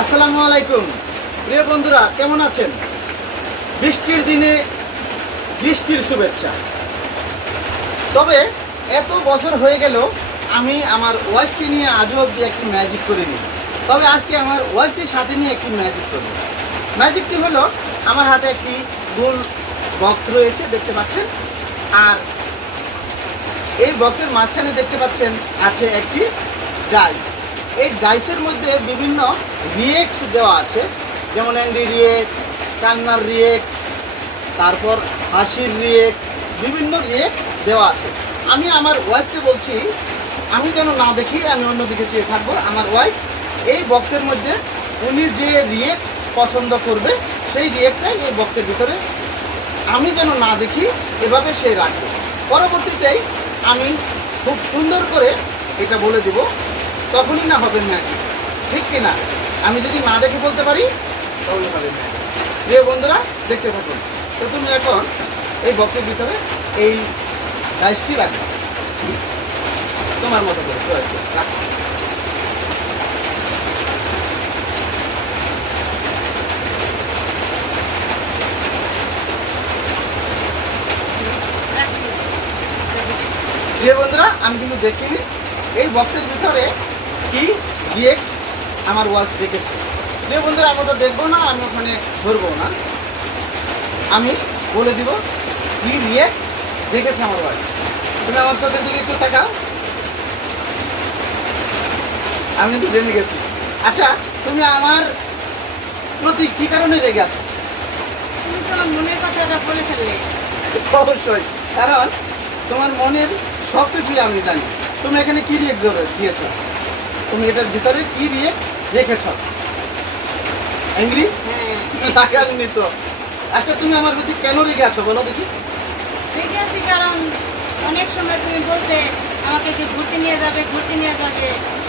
আসসালামু আলাইকুম প্রিয় বন্ধুরা, কেমন আছেন? বৃষ্টির দিনে বৃষ্টির শুভেচ্ছা। তবে এত বছর হয়ে গেল আমি আমার ওয়াইফকে নিয়ে আজও অবধি একটি ম্যাজিক করিনি। তবে আজকে আমার ওয়াইফকে সাথে নিয়ে একটি ম্যাজিক করব। ম্যাজিকটি হলো, আমার হাতে একটি গোল বক্স রয়েছে, দেখতে পাচ্ছেন। আর এই বক্সের মাঝখানে দেখতে পাচ্ছেন আছে একটি ডাইস। এই ডাইসের মধ্যে বিভিন্ন রিয়েক্ট দেওয়া আছে, যেমন অ্যাংরি রিয়েক্ট, কান্নার রিয়েক্ট, তারপর হাসির রিয়েক্ট, বিভিন্ন রিয়েক্ট দেওয়া আছে। আমি আমার ওয়াইফকে বলছি আমি যেন না দেখি, আমি অন্যদিকে চেয়ে থাকবো। আমার ওয়াইফ এই বক্সের মধ্যে উনি যে রিয়েক্ট পছন্দ করবে সেই রিয়েক্টটাই এই বক্সের ভিতরে আমি যেন না দেখি, এভাবে সে রাখবে। পরবর্তীতেই আমি খুব সুন্দর করে এটা বলে দেব, তখনই না হবে ম্যাজিক, ঠিক কিনা? আমি যদি না দেখে বলতে পারি তাহলে হবে ম্যাজিক। প্রিয় বন্ধুরা, দেখতে থাকুন। তো তুমি এখন এই বক্সের ভিতরে এই ডাইসটি রাখবে, তোমার মতো করে রাখো। প্রিয় বন্ধুরা, আমি কিন্তু দেখিনি এই বক্সের ভিতরে কি রিয়েক্ট আমার ওয়াইফ রেখেছে। প্রিয় বন্ধুরা, আমি ওটা দেখবো না, আমি ওখানে ধরবো না, আমি বলে দিব কি রিয়েক্ট রেখেছে আমার ওয়াইফ। তুমি আমার চোখের দিকে একটু তাকাও, আমি কিন্তু জেনে গেছি। আচ্ছা, তুমি আমার প্রতি কি কারণে রেগে আছো? তুমি তো আমার মনের কথাটা বলে ফেললে। অবশ্যই, কারণ তোমার মনের সব কিছুই আমি জানি। তুমি এখানে কি রিয়েক্ট দিয়েছ, তুমি এটার ভিতরে কি রিয়েক্ট রেখেছ? অ্যাংরি? হ্যাঁ, তো আচ্ছা, তুমি আমার প্রতি কেন রেগে আছো বলো দেখি? রেগে আছি কারণ অনেক সময় তুমি বলতে আমাকে যে ঘুরতে নিয়ে যাবে,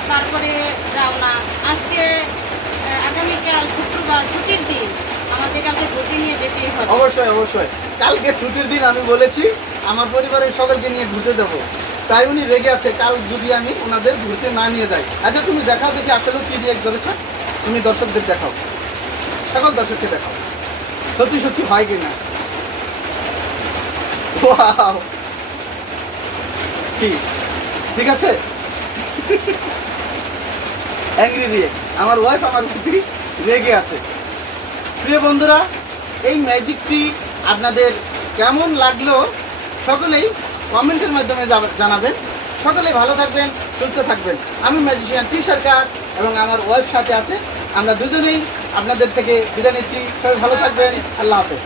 তারপরে যাও না। আজকে আগামীকাল শুক্রবার ছুটির দিন, আমাদের কালকে ঘুরতে নিয়ে যেতেই হবে। অবশ্যই অবশ্যই, কালকে ছুটির দিন, আমি বলেছি আমার পরিবারের সকলকে নিয়ে ঘুরতে দেবো, তাই উনি রেগে আছে কাল যদি আমি ওনাদের ঘুরতে না নিয়ে যাই। আচ্ছা, তুমি দেখাও দেখি আসলে কি রিয়েক্ট করেছো। তুমি দর্শকদের দেখাও, সকল দর্শককে দেখাও সত্যি সত্যি হয় কিনা। ওয়াও, কি ঠিক আছে? অ্যাংরি রিয়েক্ট, আমার ওয়াইফ আমার প্রতি রেগে আছে। প্রিয় বন্ধুরা, এই ম্যাজিকটি আপনাদের কেমন লাগলো সকলেই কমেন্টের মাধ্যমে জানাবেন। সকলেই ভালো থাকবেন, সুস্থ থাকবেন। আমি ম্যাজিশিয়ান টি সরকার এবং আমার ওয়াইফ সাথে আছে। আমরা দুজনেই আপনাদের থেকে বিদায় নিচ্ছি। সবাই ভালো থাকবেন। আল্লাহ হাফেজ।